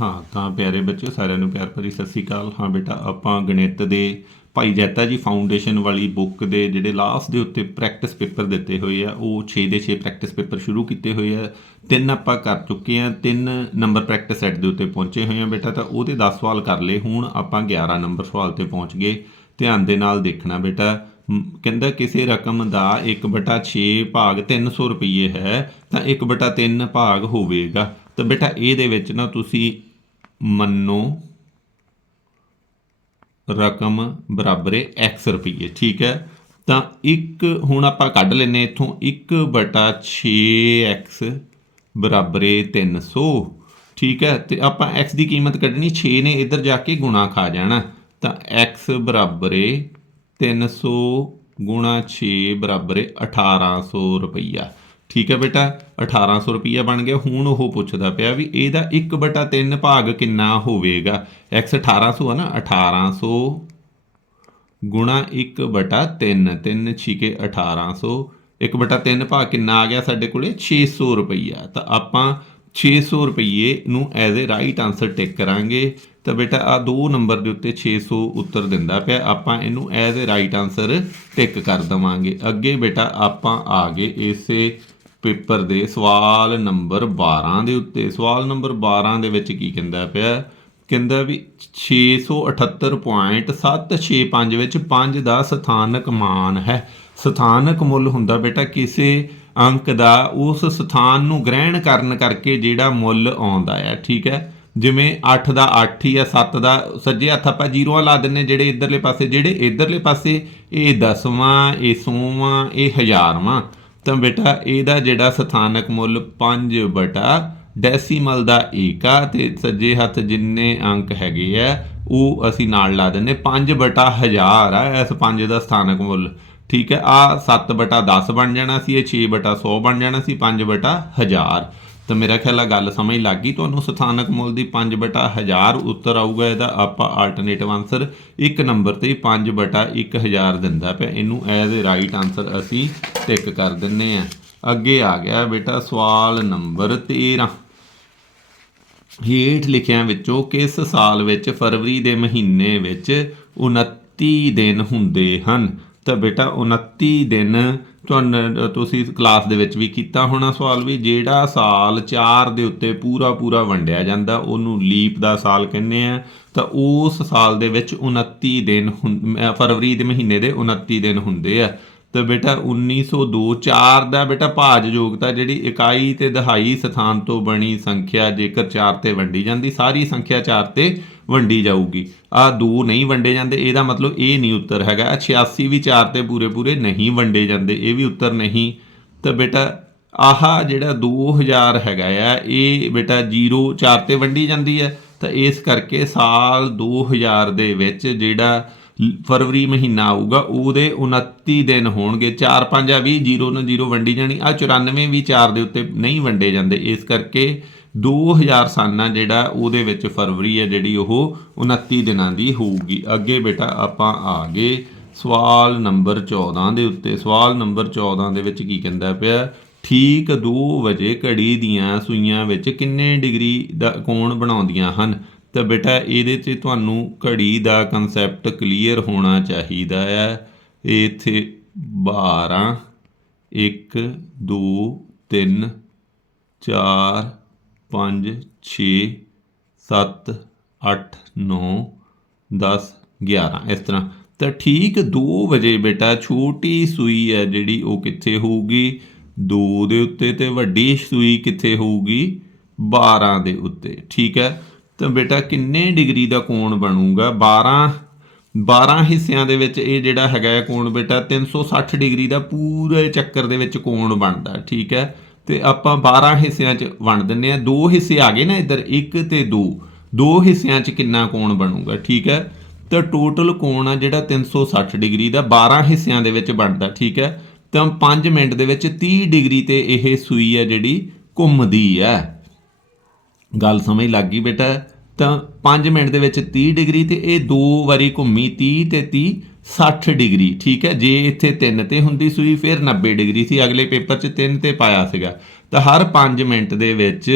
ਹਾਂ, ਤਾਂ ਪਿਆਰੇ ਬੱਚਿਓ, ਸਾਰਿਆਂ ਨੂੰ ਪਿਆਰ ਭਰੀ ਸਤਿ ਸ੍ਰੀ ਅਕਾਲ। ਹਾਂ ਬੇਟਾ, ਆਪਾਂ ਗਣਿਤ ਦੇ ਭਾਈ ਜੈਤਾ ਜੀ ਫਾਊਂਡੇਸ਼ਨ ਵਾਲੀ ਬੁੱਕ ਦੇ ਜਿਹੜੇ ਲਾਸਟ ਦੇ ਉੱਤੇ ਪ੍ਰੈਕਟਿਸ ਪੇਪਰ ਦਿੱਤੇ ਹੋਏ ਆ, ਉਹ 6 ਦੇ 6 ਪ੍ਰੈਕਟਿਸ ਪੇਪਰ ਸ਼ੁਰੂ ਕੀਤੇ ਹੋਏ ਆ। ਤਿੰਨ ਆਪਾਂ ਕਰ ਚੁੱਕੇ ਆ, ਤਿੰਨ ਨੰਬਰ ਪ੍ਰੈਕਟਿਸ ਸੈੱਟ ਦੇ ਉੱਤੇ ਪਹੁੰਚੇ ਹੋਏ ਆ ਬੇਟਾ, ਤਾਂ ਉਹਦੇ 10 ਸਵਾਲ ਕਰ ਲਏ। ਹੁਣ ਆਪਾਂ 11 ਨੰਬਰ ਸਵਾਲ ਤੇ ਪਹੁੰਚ ਗਏ। ਧਿਆਨ ਦੇ ਨਾਲ ਦੇਖਣਾ ਬੇਟਾ ਕਹਿੰਦਾ ਕਿਸੇ ਰਕਮ ਦਾ 1/6 ਭਾਗ 300 ਰੁਪਏ ਹੈ, ਤਾਂ 1/3 ਭਾਗ ਹੋਵੇਗਾ। ਤਾਂ ਬੇਟਾ ਇਹਦੇ ਵਿੱਚ ਨਾ ਤੁਸੀਂ ਮੰਨੋ ਰਕਮ ਬਰਾਬਰ ਹੈ x ਰੁਪਏ ਠੀਕ ਹੈ? ਤਾਂ ਇੱਕ, ਹੁਣ ਆਪਾਂ ਕੱਢ ਲੈਨੇ ਇੱਥੋਂ 1/6x ਬਰਾਬਰ ਹੈ 300 ਠੀਕ ਹੈ? ਤੇ ਆਪਾਂ x ਦੀ ਕੀਮਤ ਕੱਢਣੀ 6 ਨੇ ਇੱਧਰ ਜਾ ਕੇ ਗੁਣਾ ਖਾ ਜਾਣਾ। ਤਾਂ x ਬਰਾਬਰ ਹੈ 300 ਗੁਣਾ 6 ਬਰਾਬਰ ਹੈ 1800 ਰੁਪਈਆ। ਠੀਕ ਹੈ ਬੇਟਾ 1800 ਰੁਪਈਆ ਬਣ ਗਿਆ। ਹੁਣ ਉਹ ਪੁੱਛਦਾ ਪਿਆ ਵੀ ਇਹਦਾ 1/3 ਭਾਗ ਕਿੰਨਾ ਹੋਵੇਗਾ? X 1800 ਹੈ ਨਾ 1800 ਗੁਣਾ 1/3 3 ਛੀਕੇ 1800 1/3 ਭਾਗ ਕਿੰਨਾ ਆ ਗਿਆ ਸਾਡੇ ਕੋਲੇ? 600 ਰੁਪਈਆ। ਤਾਂ ਆਪਾਂ 600 ਰੁਪਈਏ ਨੂੰ as a right answer tick ਕਰਾਂਗੇ। ਤਾਂ ਬੇਟਾ ਆ ਦੋ ਨੰਬਰ ਦੇ ਉੱਤੇ 600 ਉੱਤਰ ਦਿੰਦਾ ਪਿਆ। ਆਪਾਂ ਇਹਨੂੰ as a right answer tick ਕਰ ਦਵਾਂਗੇ। ਅੱਗੇ ਬੇਟਾ, ਆਪਾਂ ਆ ਗਏ ਇਸੇ ਪੇਪਰ ਦੇ ਸਵਾਲ ਨੰਬਰ 12 ਦੇ ਉੱਤੇ। ਸਵਾਲ ਨੰਬਰ 12 ਦੇ ਵਿੱਚ ਕੀ ਕਹਿੰਦਾ ਪਿਆ? ਕਹਿੰਦਾ ਵੀ 678.765 ਵਿੱਚ 5 ਦਾ ਸਥਾਨਕ ਮਾਨ ਹੈ। ਸਥਾਨਕ ਮੁੱਲ ਹੁੰਦਾ ਬੇਟਾ ਕਿਸੇ ਅੰਕ ਦਾ। ਉਸ ਸਥਾਨ ਨੂੰ ਗ੍ਰਹਿਣ ਕਰਨ ਕਰਕੇ ਜਿਹੜਾ ਮੁੱਲ ਆਉਂਦਾ ਹੈ, ਠੀਕ ਹੈ? ਜਿਵੇਂ 8 ਦਾ 8 ਹੀ ਆ 7 ਦਾ ਸੱਜੇ ਹੱਥ ਆਪਾਂ ਜ਼ੀਰੋਆਂ ਲਾ ਦਿੰਨੇ ਜਿਹੜੇ ਇਧਰਲੇ ਪਾਸੇ, ਜਿਹੜੇ ਇਧਰਲੇ ਪਾਸੇ, ਇਹ ਦਸਵਾਂ, ਇਹ ਸੌਵਾਂ, ਇਹ ਹਜ਼ਾਰਵਾਂ। ਤਾਂ ਬੇਟਾ, ਇਹਦਾ ਜਿਹੜਾ ਸਥਾਨਕ ਮੁੱਲ 5 ਬਟਾ ਡੈਸੀਮਲ ਦਾ ਏਕ ਆ ਤੇ ਸੱਜੇ ਹੱਥ ਜਿੰਨੇ ਅੰਕ ਹੈਗੇ ਆ, ਉਹ ਅਸੀਂ ਨਾਲ ਲਾ ਦਿੰਨੇ 5 ਬਟਾ 1000 ਆ, ਇਸ 5 ਦਾ ਸਥਾਨਕ ਮੁੱਲ। ਠੀਕ ਹੈ ਆ 7 ਬਟਾ 10 ਬਣ ਜਾਣਾ ਸੀ, ਇਹ 6 ਬਟਾ 100 ਬਣ ਜਾਣਾ ਸੀ 5 ਬਟਾ 1000 ਤਾਂ ਮੇਰਾ ਖਿਆਲ ਆ ਗੱਲ ਸਮਝ ਲੱਗ ਗਈ। ਤੁਹਾਨੂੰ ਸਥਾਨਕ ਮੁੱਲ ਦੀ 5 ਬਟਾ 1000 ਉੱਤਰ ਆਊਗਾ। ਇਹਦਾ ਆਪਾਂ ਆਲਟਰਨੇਟਿਵ ਆਨਸਰ ਇੱਕ ਨੰਬਰ ਤੇ 5 ਬਟਾ 1000 ਦਿੰਦਾ ਪਿਆ। ਇਹਨੂੰ ਐਜ਼ ਅ ਰਾਈਟ ਆਨਸਰ ਅਸੀਂ ਟਿਕ ਕਰ ਦਿੰਨੇ ਆ। ਅੱਗੇ ਆ ਗਿਆ ਬੇਟਾ ਸਵਾਲ ਨੰਬਰ 13 ਹੇਠ ਲਿਖਿਆਂ ਵਿੱਚੋਂ ਕਿਸ ਸਾਲ ਵਿੱਚ ਫਰਵਰੀ ਦੇ ਮਹੀਨੇ ਵਿੱਚ 29 ਦਿਨ ਹੁੰਦੇ ਹਨ? ਤਾਂ ਬੇਟਾ 29 ਦਿਨ ਤੁਹਾਨੂੰ ਤੁਸੀਂ ਕਲਾਸ ਦੇ ਵਿੱਚ ਵੀ ਕੀਤਾ ਹੋਣਾ ਸਵਾਲ ਵੀ, ਜਿਹੜਾ ਸਾਲ 4 ਦੇ ਉੱਤੇ ਪੂਰਾ ਪੂਰਾ ਵੰਡਿਆ ਜਾਂਦਾ, ਉਹਨੂੰ ਲੀਪ ਦਾ ਸਾਲ ਕਹਿੰਦੇ ਆ, ਤਾਂ ਉਸ ਸਾਲ ਦੇ ਵਿੱਚ 29 ਦਿਨ ਹੁੰ- ਫਰਵਰੀ ਦੇ ਮਹੀਨੇ ਦੇ 29 ਦਿਨ ਹੁੰਦੇ ਆ। ਤਾਂ ਬੇਟਾ 1902 4 ਦਾ ਬੇਟਾ ਭਾਜ ਯੋਗਤਾ ਜਿਹੜੀ ਇਕਾਈ ਤੇ ਦਹਾਈ ਸਥਾਨ ਤੋਂ ਬਣੀ ਸੰਖਿਆ ਜੇਕਰ 4 ਤੇ ਵੰਡੀ ਜਾਂਦੀ, ਸਾਰੀ ਸੰਖਿਆ 4 ਤੇ ਵੰਡੀ ਜਾਊਗੀ। ਆ ਦੋ ਨਹੀਂ ਵੰਡੇ ਜਾਂਦੇ, ਇਹਦਾ ਮਤਲਬ ਇਹ ਨਹੀਂ ਉੱਤਰ ਹੈਗਾ। ਆਹ 86 ਵੀ 4 ਤੇ ਪੂਰੇ ਪੂਰੇ ਨਹੀਂ ਵੰਡੇ ਜਾਂਦੇ, ਇਹ ਵੀ ਉੱਤਰ ਨਹੀਂ। ਤਾਂ ਬੇਟਾ ਆਹ ਜਿਹੜਾ 2000 ਹੈਗਾ ਆ, ਇਹ ਬੇਟਾ 0 4 ਤੇ ਵੰਡੀ ਜਾਂਦੀ ਹੈ। ਤਾਂ ਇਸ ਕਰਕੇ ਸਾਲ 2000 ਦੇ ਵਿੱਚ ਜਿਹੜਾ ਫਰਵਰੀ ਮਹੀਨਾ ਆਊਗਾ, ਉਹਦੇ 29 ਦਿਨ ਹੋਣਗੇ। 4 5 ਆ 20 0 ਨੂੰ 0 ਵੰਡੀ ਜਾਣੀ। ਆ 94 ਵੀ 4 ਦੇ ਉੱਤੇ ਨਹੀਂ ਵੰਡੇ ਜਾਂਦੇ। ਇਸ ਕਰਕੇ 2000 ਸਾਨਾ ਜਿਹੜਾ ਉਹਦੇ ਵਿੱਚ ਫਰਵਰੀ ਹੈ ਜਿਹੜੀ ਉਹ 29 ਦਿਨਾਂ ਦੀ ਹੋਊਗੀ। ਅੱਗੇ ਬੇਟਾ ਆਪਾਂ ਆ ਗਏ ਸਵਾਲ ਨੰਬਰ 14 ਦੇ ਉੱਤੇ। ਸਵਾਲ ਨੰਬਰ 14 ਦੇ ਵਿੱਚ ਕੀ ਕਹਿੰਦਾ ਪਿਆ? ਠੀਕ 2 ਵਜੇ ਘੜੀ ਦੀਆਂ ਸੂਈਆਂ ਵਿੱਚ ਕਿੰਨੇ ਡਿਗਰੀ ਦਾ ਕੋਣ ਬਣਾਉਂਦੀਆਂ ਹਨ? ਤਾਂ ਬੇਟਾ, ਇਹਦੇ 'ਚ ਤੁਹਾਨੂੰ ਘੜੀ ਦਾ ਕਨਸੈਪਟ ਕਲੀਅਰ ਹੋਣਾ ਚਾਹੀਦਾ ਹੈ। ਇੱਥੇ 12 1 2 3 4 5 6 7 8 9 10 11 ਇਸ ਤਰ੍ਹਾਂ। ਤਾਂ ਠੀਕ 2 ਵਜੇ ਬੇਟਾ, ਛੋਟੀ ਸੂਈ ਹੈ ਜਿਹੜੀ, ਉਹ ਕਿੱਥੇ ਹੋਊਗੀ? 2 ਦੇ ਉੱਤੇ ਤੇ ਵੱਡੀ ਸੂਈ ਕਿੱਥੇ ਹੋਊਗੀ? 12 ਦੇ ਉੱਤੇ। ਠੀਕ ਹੈ? ਤਾਂ ਬੇਟਾ ਕਿੰਨੇ ਡਿਗਰੀ ਦਾ ਕੋਣ ਬਣੂਗਾ? 12 12 ਹਿੱਸਿਆਂ ਦੇ ਵਿੱਚ ਇਹ ਜਿਹੜਾ ਹੈਗਾ ਹੈ ਕੋਣ ਬੇਟਾ 360 ਡਿਗਰੀ ਦਾ ਪੂਰੇ ਚੱਕਰ ਦੇ ਵਿੱਚ ਕੋਣ ਬਣਦਾ, ਠੀਕ ਹੈ? ਤੇ ਆਪਾਂ 12 ਹਿੱਸਿਆਂ 'ਚ ਵੰਡ ਦਿੰਨੇ ਆ ਦੋ ਹਿੱਸੇ ਆ ਗਏ ਨਾ ਇੱਧਰ 1 ਤੇ 2 ਦੋ ਹਿੱਸਿਆਂ 'ਚ ਕਿੰਨਾ ਕੋਣ ਬਣੂਗਾ, ਠੀਕ ਹੈ? ਤਾਂ ਟੋਟਲ ਕੋਣ ਆ ਜਿਹੜਾ 360 ਡਿਗਰੀ ਦਾ 12 ਹਿੱਸਿਆਂ ਦੇ ਵਿੱਚ ਬਣਦਾ, ਠੀਕ ਹੈ? ਤਾਂ 5 ਮਿੰਟ ਦੇ ਵਿੱਚ 30 ਡਿਗਰੀ ਤੇ ਇਹ ਸੂਈ ਹੈ ਜਿਹੜੀ ਘੁੰਮਦੀ ਹੈ। ਗੱਲ ਸਮਝ ਲੱਗ ਗਈ ਬੇਟਾ। ਤਾਂ 5 ਮਿੰਟ ਦੇ ਵਿੱਚ 30 ਡਿਗਰੀ ਤੇ ਇਹ ਦੋ ਵਾਰੀ ਘੁੰਮੀ 30 ਤੇ 30 60 ਡਿਗਰੀ, ਠੀਕ ਹੈ? ਜੇ ਇੱਥੇ 3 ਤੇ ਹੁੰਦੀ ਸੂਈ, ਫਿਰ 90 ਡਿਗਰੀ ਸੀ। ਅਗਲੇ ਪੇਪਰ 'ਚ 3 ਤੇ ਪਾਇਆ ਸੀਗਾ। ਤਾਂ ਹਰ 5 ਮਿੰਟ ਦੇ ਵਿੱਚ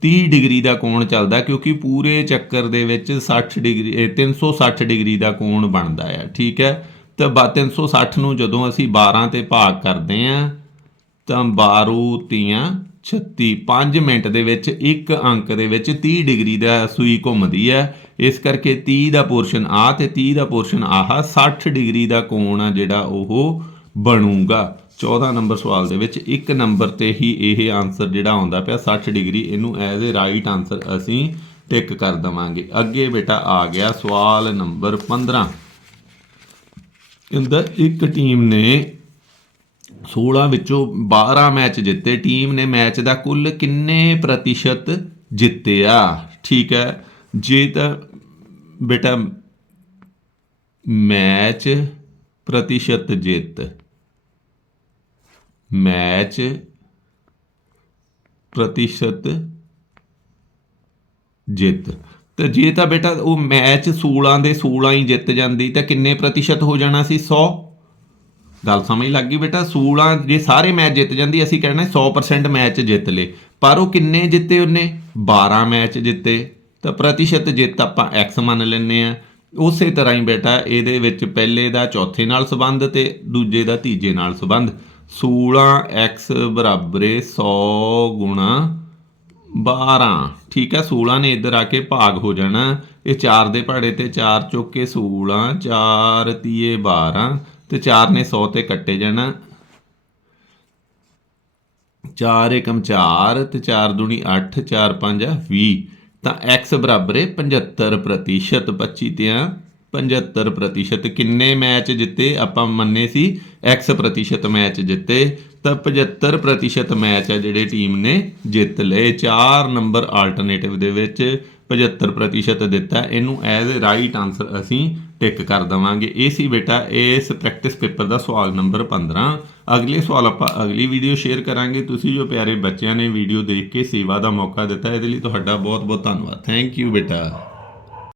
30 ਡਿਗਰੀ ਦਾ ਕੋਣ ਚੱਲਦਾ, ਕਿਉਂਕਿ ਪੂਰੇ ਚੱਕਰ ਦੇ ਵਿੱਚ 60 ਡਿਗਰੀ, ਇਹ 360 ਡਿਗਰੀ ਦਾ ਕੋਣ ਬਣਦਾ ਹੈ ਠੀਕ ਹੈ? ਤਾਂ ਬਾ 360 ਨੂੰ ਜਦੋਂ ਅਸੀਂ 12 ਤੇ ਭਾਗ ਕਰਦੇ ਹਾਂ, ਤਾਂ 12 ਤੀਆਂ 36 5 ਮਿੰਟ ਦੇ ਵਿੱਚ ਇੱਕ ਅੰਕ ਦੇ ਵਿੱਚ 30 ਡਿਗਰੀ ਦਾ ਸੂਈ ਘੁੰਮਦੀ ਹੈ। ਇਸ ਕਰਕੇ 30 ਦਾ ਪੋਰਸ਼ਨ ਆ ਤੇ 30 ਦਾ ਪੋਰਸ਼ਨ ਆਹ 60 ਡਿਗਰੀ ਦਾ ਕੋਣ ਆ ਜਿਹੜਾ ਉਹ ਬਣੂਗਾ। 14 ਨੰਬਰ ਸਵਾਲ ਦੇ ਵਿੱਚ ਇੱਕ ਨੰਬਰ ਤੇ ਹੀ ਇਹ ਆਨਸਰ ਜਿਹੜਾ ਆਉਂਦਾ ਪਿਆ 60 ਡਿਗਰੀ, ਇਹਨੂੰ ਐਜ਼ ਅ ਰਾਈਟ ਆਨਸਰ ਅਸੀਂ ਟਿਕ ਕਰ ਦਵਾਂਗੇ। ਅੱਗੇ ਬੇਟਾ ਆ ਗਿਆ ਸਵਾਲ ਨੰਬਰ 15 ਕਹਿੰਦਾ ਇੱਕ ਟੀਮ ਨੇ 16 ਵਿੱਚੋਂ 12 ਮੈਚ ਜਿੱਤੇ, ਟੀਮ ਨੇ ਮੈਚ ਦਾ ਕੁੱਲ ਕਿੰਨੇ ਪ੍ਰਤੀਸ਼ਤ ਜਿੱਤਿਆ ਠੀਕ ਹੈ। ਜੇ ਤਾਂ ਬੇਟਾ, ਮੈਚ ਪ੍ਰਤੀਸ਼ਤ ਜਿੱਤ, ਮੈਚ ਪ੍ਰਤੀਸ਼ਤ ਜਿੱਤ। ਤੇ ਜੇ ਤਾਂ ਬੇਟਾ ਉਹ ਮੈਚ 16 ਦੇ 16 ਹੀ ਜਿੱਤ ਜਾਂਦੀ, ਤਾਂ ਕਿੰਨੇ ਪ੍ਰਤੀਸ਼ਤ ਹੋ ਜਾਣਾ ਸੀ? 100 ਗੱਲ ਸਮਝ ਲੱਗ ਗਈ ਬੇਟਾ 16 ਜੇ ਸਾਰੇ ਮੈਚ ਜਿੱਤ ਜਾਂਦੀ, ਅਸੀਂ ਕਹਿਣਾ 100% ਮੈਚ ਜਿੱਤ ਲੇ ਪਰ ਉਹ ਕਿੰਨੇ ਜਿੱਤੇ ਉਹਨੇ? 12 ਮੈਚ ਜਿੱਤੇ। ਤਾਂ ਪ੍ਰਤੀਸ਼ਤ ਜਿੱਤ ਆਪਾਂ x ਮੰਨ ਲੈਂਦੇ ਆ ਉਸੇ ਤਰ੍ਹਾਂ ਹੀ ਬੇਟਾ, ਇਹਦੇ ਵਿੱਚ ਪਹਿਲੇ ਦਾ, ਚੌਥੇ ਨਾਲ ਸੰਬੰਧ ਤੇ ਦੂਜੇ ਦਾ, ਤੀਜੇ ਨਾਲ ਸੰਬੰਧ। 16x ਬਰਾਬਰ 100 ਗੁਣਾ 12 ਠੀਕ ਹੈ 16 ਨੇ ਇੱਧਰ ਆ ਕੇ ਭਾਗ ਹੋ ਜਾਣਾ। ਇਹ 4 ਦੇ ਪਹਾੜੇ ਤੇ 4 ਚੁੱਕ ਕੇ 16 4 ਤੀਏ 12 ਤੇ 4 ਨੇ 100 ਤੇ ਕੱਟੇ ਜਾਣਾ। 4 ਏਕਮ 4 ਤੇ 4 ਦੂਣੀ 8 4 5 20 ਤਾਂ x ਬਰਾਬਰ ਹੈ 75 ਪ੍ਰਤੀਸ਼ਤ 25 ਤੇ 75 ਪ੍ਰਤੀਸ਼ਤ ਕਿੰਨੇ ਮੈਚ ਜਿੱਤੇ ਆਪਾਂ ਮੰਨੇ ਸੀ? x ਪ੍ਰਤੀਸ਼ਤ ਮੈਚ ਜਿੱਤੇ। ਤਾਂ 75 ਪ੍ਰਤੀਸ਼ਤ ਮੈਚ ਆ ਜਿਹੜੇ ਟੀਮ ਨੇ ਜਿੱਤ ਲਏ। 4 ਨੰਬਰ ਆਲਟਰਨੇਟਿਵ ਦੇ ਵਿੱਚ 75 ਪ੍ਰਤੀਸ਼ਤ ਦਿੱਤਾ। ਇਹਨੂੰ ਐਜ਼ ਰਾਈਟ ਆਨਸਰ ਅਸੀਂ ਟਿਕ ਕਰ ਦਵਾਂਗੇ। ਇਹ ਸੀ ਬੇਟਾ, ਇਸ ਪ੍ਰੈਕਟਿਸ ਪੇਪਰ ਦਾ ਸਵਾਲ ਨੰਬਰ 15 ਅਗਲੇ ਸਵਾਲ ਆਪਾਂ ਅਗਲੀ ਵੀਡੀਓ ਸ਼ੇਅਰ ਕਰਾਂਗੇ। ਤੁਸੀਂ ਜੋ ਪਿਆਰੇ ਬੱਚਿਆਂ ਨੇ ਵੀਡੀਓ ਦੇਖ ਕੇ ਸੇਵਾ ਦਾ ਮੌਕਾ ਦਿੱਤਾ, ਇਹਦੇ ਲਈ ਤੁਹਾਡਾ ਬਹੁਤ ਬਹੁਤ ਧੰਨਵਾਦ। ਥੈਂਕ ਯੂ ਬੇਟਾ।